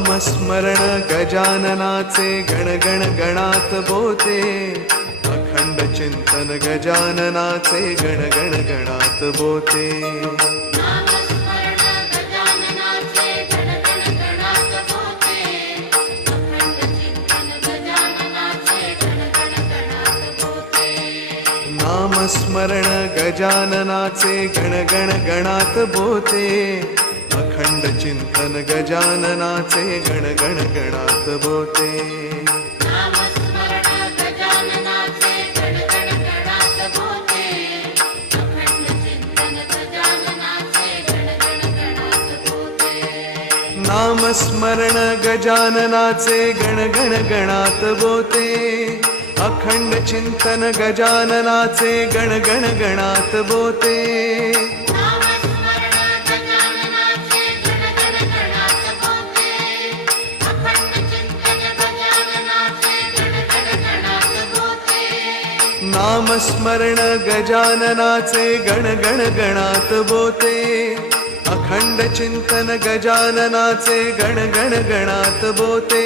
नामस्मरण गजाननाचे गण गण गणात बोते, अखंड चिंतन गजाननाचे गण गण गणात बोते। नामस्मरण गजाननाचे गण गण गणात बोते, अखंड चिंतन गजाननाचे गण गण गणात बोते। नामस्मरण गजाननाचे गण गण गणात बोते, अखंड चिंतन गजाननाचे गण गण गणात बोते। नामस्मरण गजाननाचे गण गण गणात बोते, अखंड चिंतन गजाननाचे गण गण गणात बोते।